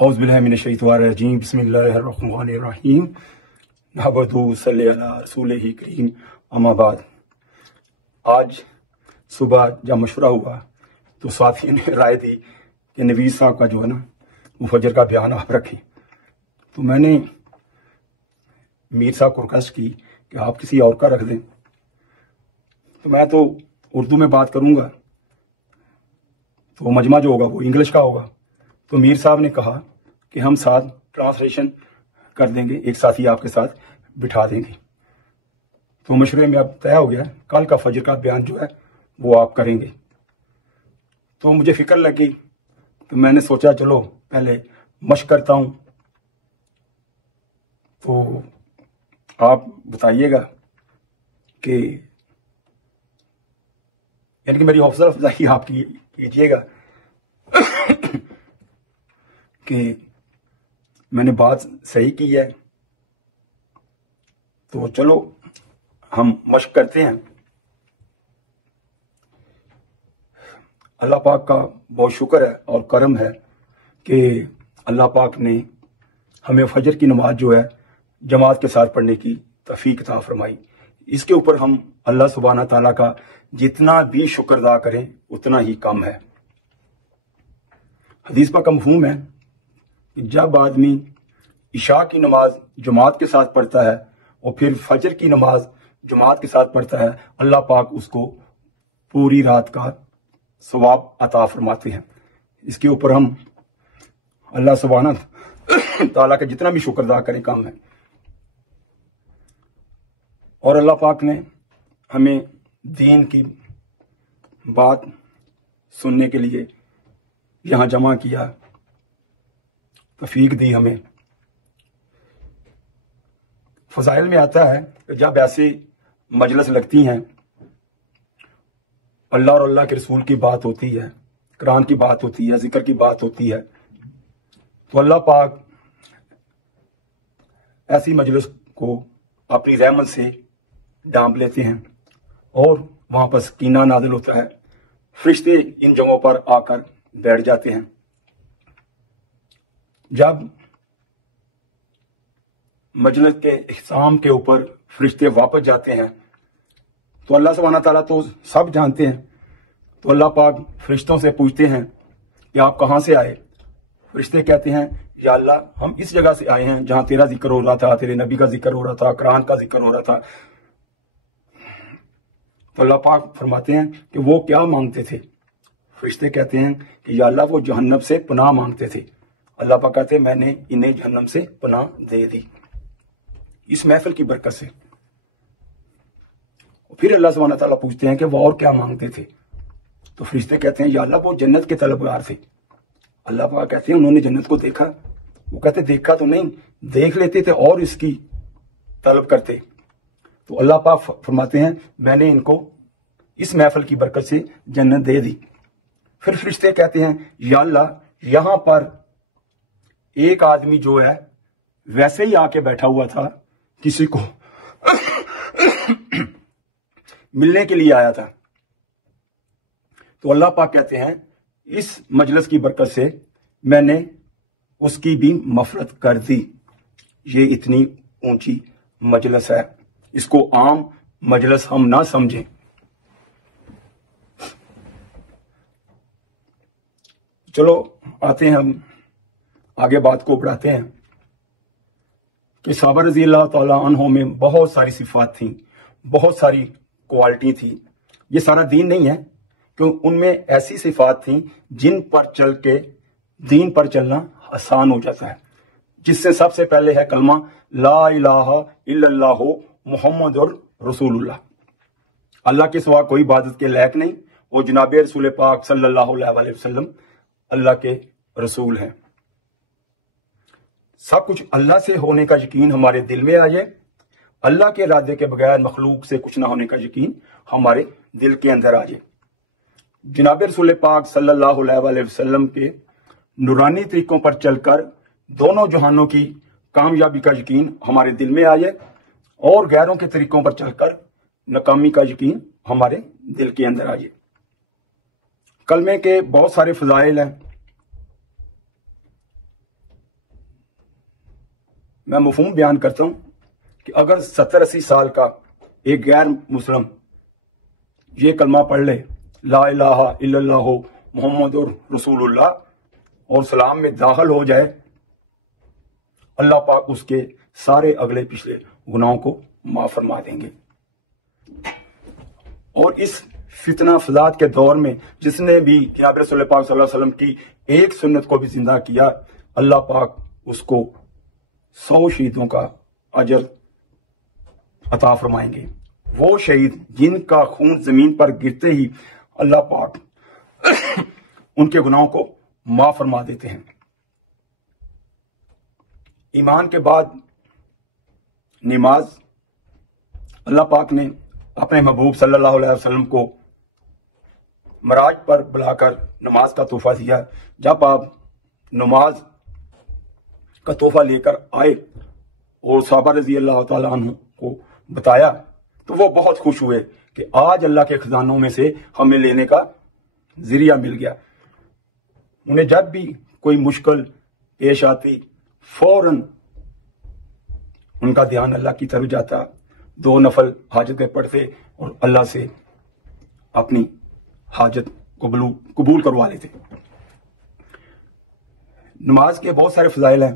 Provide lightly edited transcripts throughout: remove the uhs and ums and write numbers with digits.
اعوذ باللہ من الشیطان الرجیم بسم اللہ الرحمن الرحیم نحمدہ صلی علی رسولہ کریم اما بعد۔ آج صبح جب مشورہ ہوا تو ساتھی نے رائے دی کہ نوید صاحب کا جو ہے نا وہ فجر کا بیان آپ رکھیں، تو میں نے میر صاحب کو ریکویسٹ کی کہ آپ کسی اور کا رکھ دیں، تو میں تو اردو میں بات کروں گا تو مجمع جو ہوگا وہ انگلش کا ہوگا، تو میر صاحب نے کہا کہ ہم ساتھ ٹرانسلیشن کر دیں گے، ایک ساتھی آپ کے ساتھ بٹھا دیں گے۔ تو مشورے میں اب طے ہو گیا کل کا فجر کا بیان جو ہے وہ آپ کریں گے۔ تو مجھے فکر لگی تو میں نے سوچا چلو پہلے مشق کرتا ہوں، تو آپ بتائیے گا کہ یعنی کہ میری حوصلہ افزائی آپ کی کیجیے گا کہ میں نے بات صحیح کی ہے۔ تو چلو ہم مشق کرتے ہیں۔ اللہ پاک کا بہت شکر ہے اور کرم ہے کہ اللہ پاک نے ہمیں فجر کی نماز جو ہے جماعت کے ساتھ پڑھنے کی توفیق عطا فرمائی۔ اس کے اوپر ہم اللہ سبحانہ تعالیٰ کا جتنا بھی شکر ادا کریں اتنا ہی کم ہے۔ حدیث پاک کا مفہوم ہے کہ جب آدمی عشاء کی نماز جماعت کے ساتھ پڑھتا ہے اور پھر فجر کی نماز جماعت کے ساتھ پڑھتا ہے، اللہ پاک اس کو پوری رات کا ثواب عطا فرماتے ہیں۔ اس کے اوپر ہم اللہ سبحانہ تعالیٰ کا جتنا بھی شکر ادا کریں کم ہے۔ اور اللہ پاک نے ہمیں دین کی بات سننے کے لیے یہاں جمع کیا، توفیق دی ہمیں۔ فضائل میں آتا ہے کہ جب ایسی مجلس لگتی ہیں، اللہ اور اللہ کے رسول کی بات ہوتی ہے، قرآن کی بات ہوتی ہے، ذکر کی بات ہوتی ہے، تو اللہ پاک ایسی مجلس کو اپنی رحمت سے ڈانپ لیتے ہیں اور وہاں پر سکینہ نازل ہوتا ہے، فرشتے ان جگہوں پر آ کر بیٹھ جاتے ہیں۔ جب مجلس کے اختتام کے اوپر فرشتے واپس جاتے ہیں تو اللہ سبحانہ تعالیٰ تو سب جانتے ہیں، تو اللہ پاک فرشتوں سے پوچھتے ہیں کہ آپ کہاں سے آئے؟ فرشتے کہتے ہیں یا اللہ ہم اس جگہ سے آئے ہیں جہاں تیرا ذکر ہو رہا تھا، تیرے نبی کا ذکر ہو رہا تھا، قرآن کا ذکر ہو رہا تھا۔ تو اللہ پاک فرماتے ہیں کہ وہ کیا مانگتے تھے؟ فرشتے کہتے ہیں کہ یا اللہ وہ جہنم سے پناہ مانگتے تھے۔ اللہ پاک کہتے ہیں میں نے انہیں جہنم سے پناہ دے دی اس محفل کی برکت سے۔ پھر اللہ سبحانہ تعالیٰ پوچھتے ہیں کہ وہ اور کیا مانگتے تھے؟ تو فرشتے کہتے ہیں یا اللہ وہ جنت کے طلبگار تھے۔ اللہ پاک کہتے ہیں انہوں نے جنت کو دیکھا؟ وہ کہتے دیکھا تو نہیں، دیکھ لیتے تھے اور اس کی طلب کرتے۔ تو اللہ پاک فرماتے ہیں میں نے ان کو اس محفل کی برکت سے جنت دے دی۔ پھر فرشتے کہتے ہیں یا اللہ یہاں پر ایک آدمی جو ہے ویسے ہی آ کے بیٹھا ہوا تھا، کسی کو ملنے کے لیے آیا تھا، تو اللہ پاک کہتے ہیں اس مجلس کی برکت سے میں نے اس کی بھی مغفرت کر دی۔ یہ اتنی اونچی مجلس ہے، اس کو عام مجلس ہم نہ سمجھیں۔ چلو آتے ہیں ہم آگے بات کو بڑھاتے ہیں کہ صحابہ رضی اللہ تعالیٰ عنہ میں بہت ساری صفات تھیں، بہت ساری کوالٹی تھی۔ یہ سارا دین نہیں ہے کہ ان میں ایسی صفات تھیں جن پر چل کے دین پر چلنا آسان ہو جاتا ہے، جس سے سب سے پہلے ہے کلمہ لا الہ الا اللہ محمد رسول اللہ۔ اللہ کے سوا کوئی عبادت کے لائق نہیں، وہ جناب رسول پاک صلی اللہ علیہ وسلم اللہ کے رسول ہیں۔ سب کچھ اللہ سے ہونے کا یقین ہمارے دل میں آ جائے، اللہ کے ارادے کے بغیر مخلوق سے کچھ نہ ہونے کا یقین ہمارے دل کے اندر آ جائے۔ جناب رسول پاک صلی اللہ علیہ وسلم کے نورانی طریقوں پر چل کر دونوں جہانوں کی کامیابی کا یقین ہمارے دل میں آ جائے، اور غیروں کے طریقوں پر چل کر ناکامی کا یقین ہمارے دل کے اندر آ جائے۔ کلمے کے بہت سارے فضائل ہیں، میں مفہوم بیان کرتا ہوں کہ اگر 70-80 سال کا ایک غیر مسلم یہ کلمہ پڑھ لے، لا الہ الا اللہ محمد رسول اللہ، اور اسلام میں داخل ہو جائے، اللہ پاک اس کے سارے اگلے پچھلے گناہوں کو معاف فرما دیں گے۔ اور اس فتنہ فساد کے دور میں جس نے بھی جناب رسول پاک صلی اللہ علیہ وسلم کی ایک سنت کو بھی زندہ کیا، اللہ پاک اس کو 100 شہیدوں کا اجر عطا فرمائیں گے۔ وہ شہید جن کا خون زمین پر گرتے ہی اللہ پاک ان کے گناہوں کو معاف فرما دیتے ہیں۔ ایمان کے بعد نماز، اللہ پاک نے اپنے محبوب صلی اللہ علیہ وسلم کو معراج پر بلا کر نماز کا تحفہ دیا۔ جب آپ نماز کا تحفہ لے کر آئے اور صحابہ رضی اللہ تعالیٰ عنہ کو بتایا تو وہ بہت خوش ہوئے کہ آج اللہ کے خزانوں میں سے ہمیں لینے کا ذریعہ مل گیا۔ انہیں جب بھی کوئی مشکل پیش آتی فوراً ان کا دھیان اللہ کی طرف جاتا، 2 نفل حاجتیں پڑھتے اور اللہ سے اپنی حاجت قبول کروا لیتے۔ نماز کے بہت سارے فضائل ہیں،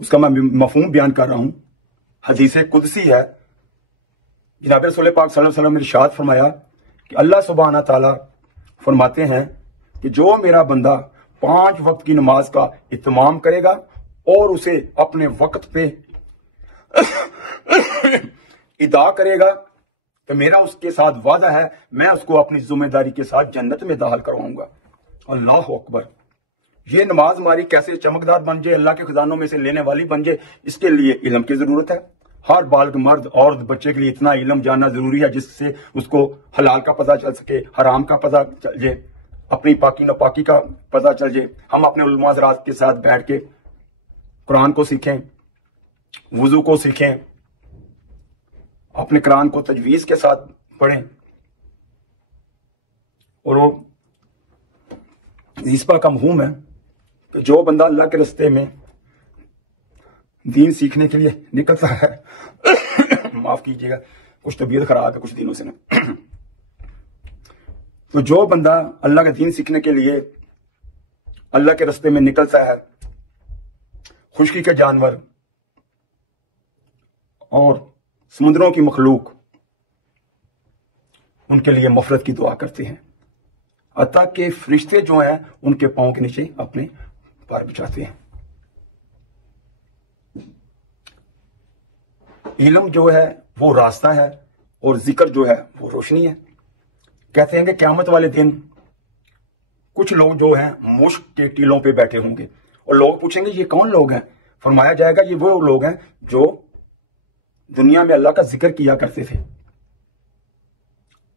اس کا میں مفہوم بیان کر رہا ہوں۔ حدیث قدسی ہے، جناب رسول پاک صلی اللہ علیہ وسلم نے ارشاد فرمایا کہ اللہ سبحانہ تعالیٰ فرماتے ہیں کہ جو میرا بندہ 5 وقت کی نماز کا اہتمام کرے گا اور اسے اپنے وقت پہ ادا کرے گا تو میرا اس کے ساتھ وعدہ ہے، میں اس کو اپنی ذمہ داری کے ساتھ جنت میں داخل کرواؤں گا۔ اللہ اکبر۔ یہ نماز ہماری کیسے چمکدار بن جائے، اللہ کے خزانوں میں سے لینے والی بن جائے، اس کے لیے علم کی ضرورت ہے۔ ہر بالغ مرد عورت بچے کے لیے اتنا علم جاننا ضروری ہے جس سے اس کو حلال کا پتہ چل سکے، حرام کا پتہ چل جائے، اپنی پاکی ناپاکی کا پتہ چل جائے۔ ہم اپنے علماء حضرات کے ساتھ بیٹھ کے قرآن کو سیکھیں، وضو کو سیکھیں، اپنے قرآن کو تجویز کے ساتھ پڑھیں، اور وہ حدیث کا مفہوم ہے کہ جو بندہ اللہ کے راستے میں دین سیکھنے کے لیے نکلتا ہے معاف کیجیے گا، کچھ طبیعت خراب ہے کچھ دنوں سے نا، تو جو بندہ اللہ کا دین سیکھنے کے لیے اللہ کے راستے میں نکلتا ہے، خشکی کے جانور اور سمندروں کی مخلوق ان کے لیے مغفرت کی دعا کرتے ہیں، حتیٰ کہ فرشتے جو ہیں ان کے پاؤں کے نیچے اپنے پار بچھاتے ہیں۔ علم جو ہے وہ راستہ ہے اور ذکر جو ہے وہ روشنی ہے۔ کہتے ہیں کہ قیامت والے دن کچھ لوگ جو ہیں مشک کے ٹیلوں پہ بیٹھے ہوں گے اور لوگ پوچھیں گے یہ کون لوگ ہیں؟ فرمایا جائے گا یہ وہ لوگ ہیں جو دنیا میں اللہ کا ذکر کیا کرتے تھے۔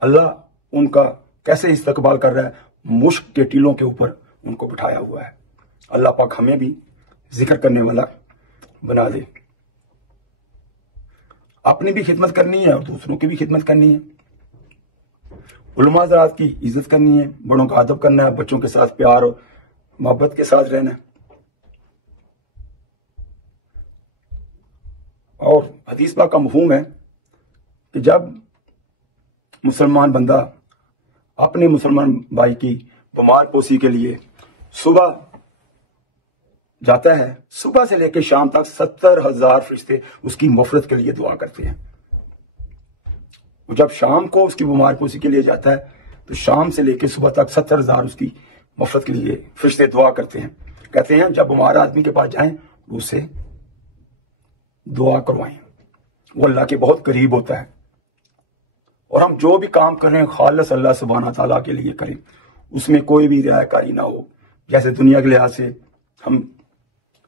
اللہ ان کا کیسے استقبال کر رہا ہے؟ مشک کے ٹیلوں کے اوپر ان کو بٹھایا ہوا ہے۔ اللہ پاک ہمیں بھی ذکر کرنے والا بنا دے۔ اپنی بھی خدمت کرنی ہے اور دوسروں کی بھی خدمت کرنی ہے، علماء حضرات کی عزت کرنی ہے، بڑوں کا ادب کرنا ہے، بچوں کے ساتھ پیار اور محبت کے ساتھ رہنا ہے۔ اور حدیث پاک کا مفہوم ہے کہ جب مسلمان بندہ اپنے مسلمان بھائی کی بیمار پوسی کے لیے صبح جاتا ہے، صبح سے لے کے شام تک 70,000 فرشتے اس کی مغفرت کے لیے دعا کرتے ہیں۔ وہ جب شام کو اس کی بیمار پوسی کے لیے جاتا ہے تو شام سے لے کے صبح تک 70,000 اس کی مغفرت کے لیے فرشتے دعا کرتے ہیں۔ کہتے ہیں جب بیمار آدمی کے پاس جائیں اسے دعا کروائیں، وہ اللہ کے بہت قریب ہوتا ہے۔ اور ہم جو بھی کام کریں خالص اللہ سبحانہ تعالیٰ کے لیے کریں، اس میں کوئی بھی رعایہ کاری نہ ہو۔ جیسے دنیا کے لحاظ سے ہم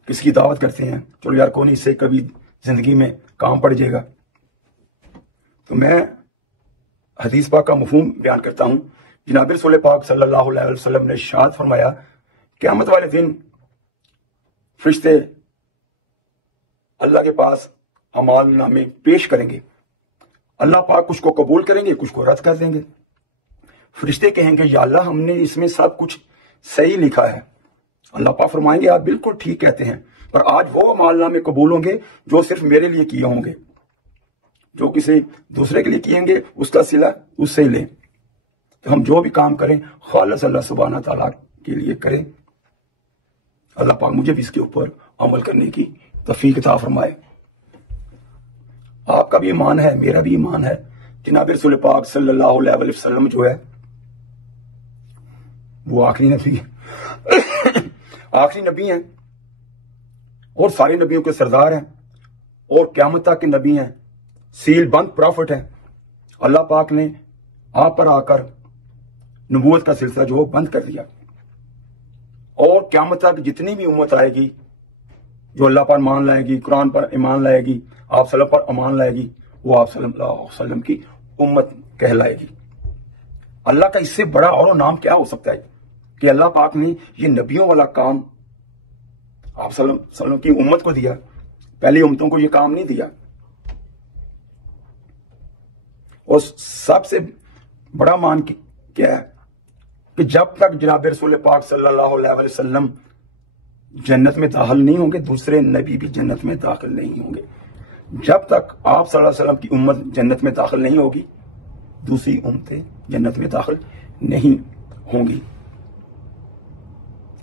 کس کی دعوت کرتے ہیں، چلو یار کون اس سے کبھی زندگی میں کام پڑ جائے گا، تو میں حدیث پاک کا مفہوم بیان کرتا ہوں۔ جناب رسول پاک صلی اللہ علیہ وسلم نے ارشاد فرمایا قیامت والے دن فرشتے اللہ کے پاس اعمال نامے پیش کریں گے، اللہ پاک کچھ کو قبول کریں گے، کچھ کو رد کر دیں گے۔ فرشتے کہیں گے یا اللہ ہم نے اس میں سب کچھ صحیح لکھا ہے۔ اللہ پاک فرمائیں گے آپ بالکل ٹھیک کہتے ہیں، پر آج وہ اعمال نامے قبول ہوں گے جو صرف میرے لیے کیے ہوں گے. جو کسی دوسرے کے لیے کیے گے اس کا صلہ اس سے ہی لیں. تو ہم جو بھی کام کریں خالص اللہ سبحانہ تعالیٰ کے لیے کریں. اللہ پاک مجھے بھی اس کے اوپر عمل کرنے کی توفیق عطا فرمائے. آپ کا بھی ایمان ہے، میرا بھی ایمان ہے. جناب رسول پاک صلی اللہ علیہ وسلم جو ہے وہ آخری نبی آخری نبی ہیں اور سارے نبیوں کے سردار ہیں اور قیامت تک کے نبی ہیں، سیل بند پرافٹ ہیں. اللہ پاک نے آپ پر آ کر نبوت کا سلسلہ جو بند کر دیا اور قیامت تک جتنی بھی امت آئے گی جو اللہ پر ایمان لائے گی، قرآن پر ایمان لائے گی، آپ صلی اللہ پر ایمان لائے گی، وہ آپ صلی اللہ علیہ وسلم کی امت کہلائے گی. اللہ کا اس سے بڑا اور نام کیا ہو سکتا ہے کہ اللہ پاک نے یہ نبیوں والا کام آپ صلی اللہ علیہ وسلم کی امت کو دیا. پہلی امتوں کو یہ کام نہیں دیا. اور سب سے بڑا مان کیا ہے کہ جب تک جناب رسول پاک صلی اللہ علیہ وسلم جنت میں داخل نہیں ہوں گے دوسرے نبی بھی جنت میں داخل نہیں ہوں گے. جب تک آپ صلی اللہ علیہ وسلم کی امت جنت میں داخل نہیں ہوگی دوسری امتیں جنت میں داخل نہیں ہوں گی.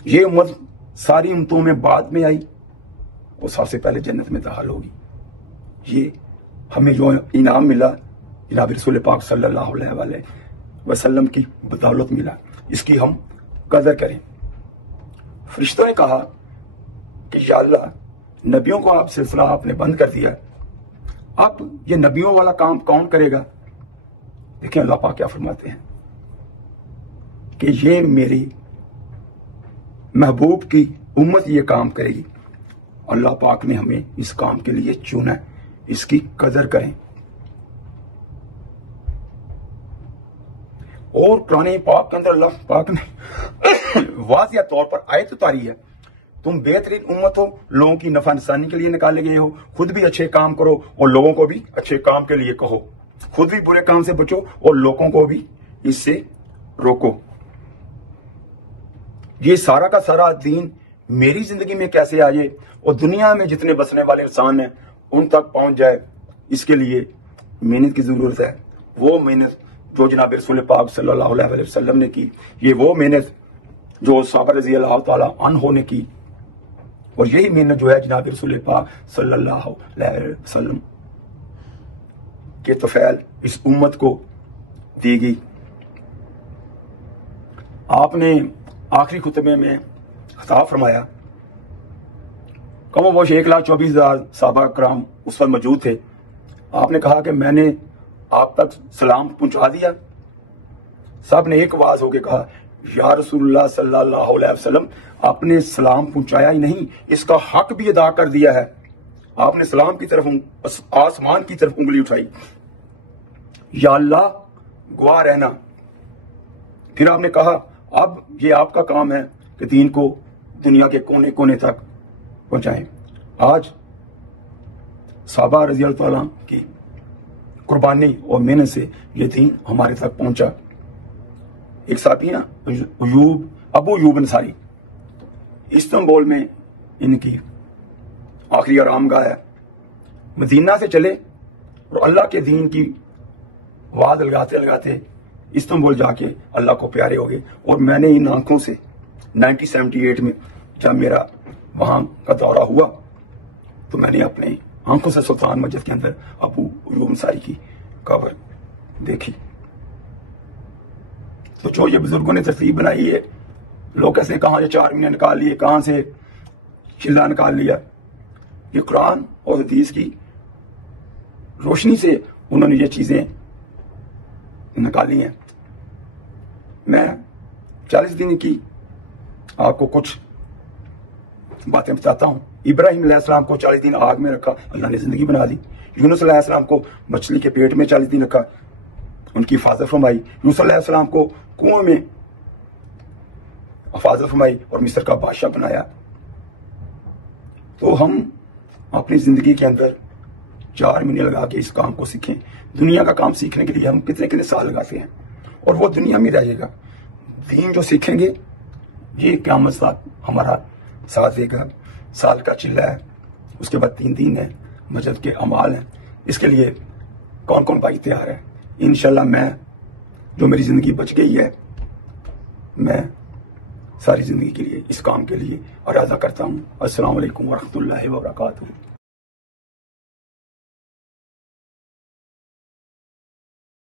یہ امت ساری امتوں میں بعد میں آئی اور سب سے پہلے جنت میں داخل ہوگی. یہ ہمیں جو انعام ملا جناب رسول پاک صلی اللہ علیہ وسلم کی بدولت ملا، اس کی ہم قدر کریں. فرشتوں نے کہا کہ یا اللہ نبیوں کو آپ سلسلہ آپ نے بند کر دیا، اب یہ نبیوں والا کام کون کرے گا؟ دیکھیں اللہ پاک کیا فرماتے ہیں کہ یہ میری محبوب کی امت یہ کام کرے گی. اللہ پاک نے ہمیں اس کام کے لیے چنا ہے، اس کی قدر کریں. اور قرآن پاک کے اندر اللہ پاک نے واضح طور پر آیت اتاری ہے، تم بہترین امت ہو، لوگوں کی نفع نسانی کے لیے نکالے گئے ہو. خود بھی اچھے کام کرو اور لوگوں کو بھی اچھے کام کے لیے کہو. خود بھی برے کام سے بچو اور لوگوں کو بھی اس سے روکو. یہ سارا کا سارا دین میری زندگی میں کیسے آ جائے اور دنیا میں جتنے بسنے والے انسان ہیں ان تک پہنچ جائے، اس کے لیے محنت کی ضرورت ہے. وہ محنت جو جناب رسول پاک صلی اللہ علیہ وسلم نے کی، یہ وہ محنت جو صحابہ رضی اللہ تعالیٰ عنہ نے کی، اور یہی محنت جو ہے جناب رسول پاک صلی اللہ علیہ وسلم کے طفیل اس امت کو دی گئی. آپ نے آخری خطبے میں خطاب فرمایا، کم و بیش 1,24,000 صحابہ کرام اس وقت موجود تھے. آپ نے کہا کہ میں نے آپ تک سلام پہنچا دیا. سب نے ایک آواز ہو کے کہا یا رسول اللہ صلی اللہ علیہ وسلم، آپ نے سلام پہنچایا ہی نہیں، اس کا حق بھی ادا کر دیا ہے. آپ نے سلام کی طرف آسمان کی طرف انگلی اٹھائی، یا اللہ گواہ رہنا. پھر آپ نے کہا اب یہ آپ کا کام ہے کہ دین کو دنیا کے کونے کونے تک پہنچائیں. آج صحابہ رضی اللہ تعالیٰ کی قربانی اور محنت سے یہ دین ہمارے تک پہنچا. ایک صحابی نا ابو ایوب انصاری، استنبول میں ان کی آخری آرام گاہ ہے. مدینہ سے چلے اور اللہ کے دین کی آواز لگاتے لگاتے استنبول جا کے اللہ کو پیارے ہو گئے. اور میں نے ان آنکھوں سے 1978 میں جب میرا وہاں کا دورہ ہوا تو میں نے اپنے آنکھوں سے سلطان مسجد کے اندر ابو ایوب انصاری کی قبر دیکھی. تو جو یہ بزرگوں نے ترتیب بنائی ہے، لوگ کیسے کہاں سے 4 مہینے نکال لیے، کہاں سے چلا نکال لیا، یہ قرآن اور حدیث کی روشنی سے انہوں نے یہ چیزیں نکالی ہیں. میں 40 دن کی آپ کو کچھ باتیں بتاتا ہوں. ابراہیم علیہ السلام کو 40 دن آگ میں رکھا، اللہ نے زندگی بنا دی. یونس علیہ السلام کو مچھلی کے پیٹ میں 40 دن رکھا، ان کی حفاظت فرمائی. یوسف علیہ السلام کو کنویں میں حفاظت فرمائی اور مصر کا بادشاہ بنایا. تو ہم اپنی زندگی کے اندر 4 مہینے لگا کے اس کام کو سیکھیں. دنیا کا کام سیکھنے کے لیے ہم کتنے سال لگاتے ہیں اور وہ دنیا میں رہ جائے گا. دین جو سیکھیں گے یہ قیامت تک ہمارا ساتھ دے گا. سال کا چلہ ہے، اس کے بعد 3 دن ہے، مسجد کے اعمال ہیں. اس کے لیے کون کون بھائی تیار ہے؟ انشاءاللہ میں جو میری زندگی بچ گئی ہے، میں ساری زندگی کے لیے اس کام کے لیے ارادہ کرتا ہوں. السلام علیکم ورحمۃ اللہ وبرکاتہ.